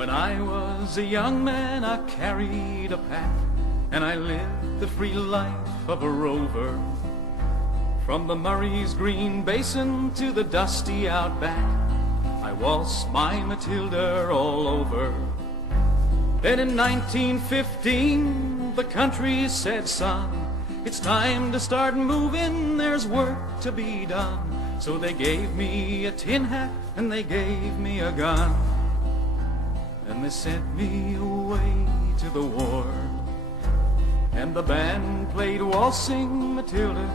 When I was a young man, I carried a pack, and I lived the free life of a rover. From the Murray's green basin to the dusty outback, I waltzed my Matilda all over. Then in 1915, the country said, son, it's time to start moving, there's work to be done. So they gave me a tin hat and they gave me a gun, and they sent me away to the war. And the band played Waltzing Matilda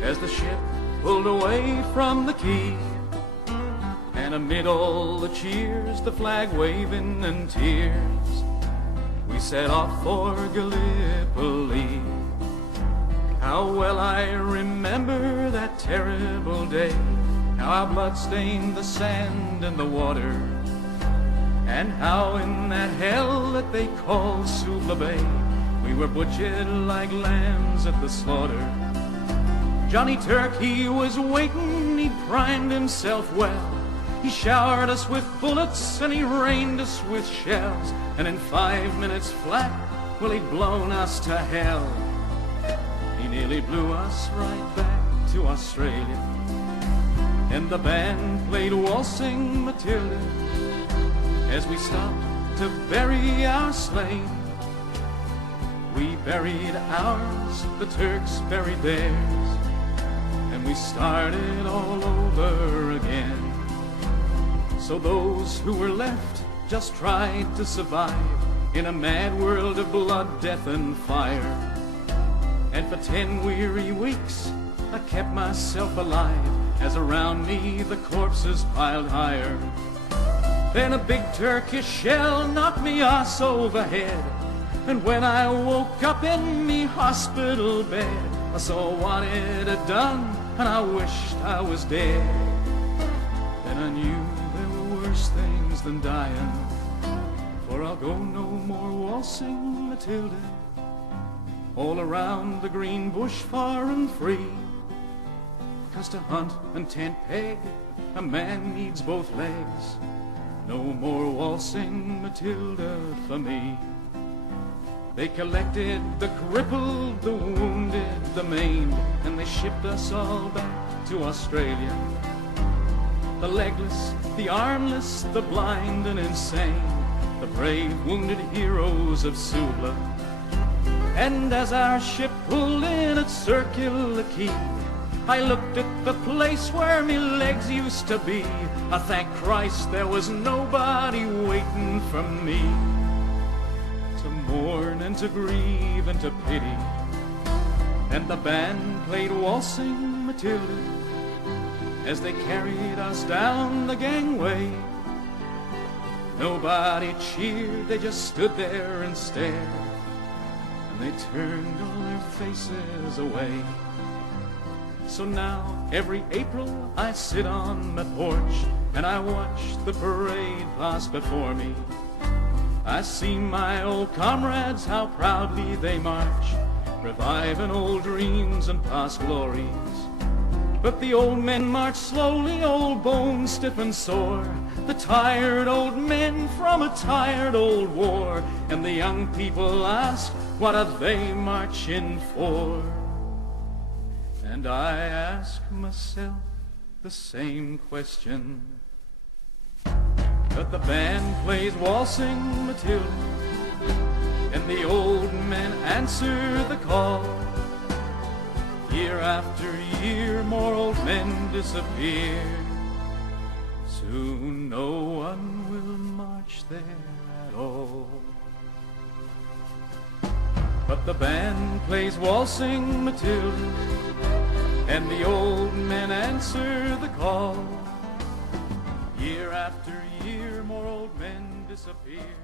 as the ship pulled away from the quay. And amid all the cheers, the flag waving and tears, we set off for Gallipoli. How well I remember that terrible day, how our blood stained the sand and the water, and how in that hell that they called Suvla Bay, we were butchered like lambs at the slaughter. Johnny Turk, he was waiting, he primed himself well. He showered us with bullets and he rained us with shells, and in 5 minutes flat, well, he'd blown us to hell. He nearly blew us right back to Australia. And the band played Waltzing Matilda as we stopped to bury our slain. We buried ours, the Turks buried theirs, and we started all over again. So those who were left just tried to survive in a mad world of blood, death and fire. And for 10 weary weeks I kept myself alive as around me the corpses piled higher. Then a big Turkish shell knocked me ass overhead, and when I woke up in me hospital bed, I saw what it had done and I wished I was dead. Then I knew there were worse things than dying, for I'll go no more waltzing Matilda all around the green bush far and free. 'Cause to hunt and tent peg, a man needs both legs. No more waltzing Matilda for me. They collected the crippled, the wounded, the maimed, and they shipped us all back to Australia. The legless, the armless, the blind and insane, the brave wounded heroes of Suvla. And as our ship pulled in at Circular Quay, I looked at the place where me legs used to be. I thank Christ there was nobody waiting for me to mourn and to grieve and to pity. And the band played Waltzing Matilda as they carried us down the gangway. Nobody cheered, they just stood there and stared, and they turned all their faces away. So now, every April, I sit on my porch and I watch the parade pass before me. I see my old comrades, how proudly they march, reviving old dreams and past glories. But the old men march slowly, old bones stiff and sore, the tired old men from a tired old war. And the young people ask, what are they marching for? And I ask myself the same question. But the band plays Waltzing Matilda, and the old men answer the call. Year after year, more old men disappear. Soon no one will march there at all. But the band plays Waltzing Matilda, and the old men answer the call. Year after year, more old men disappear.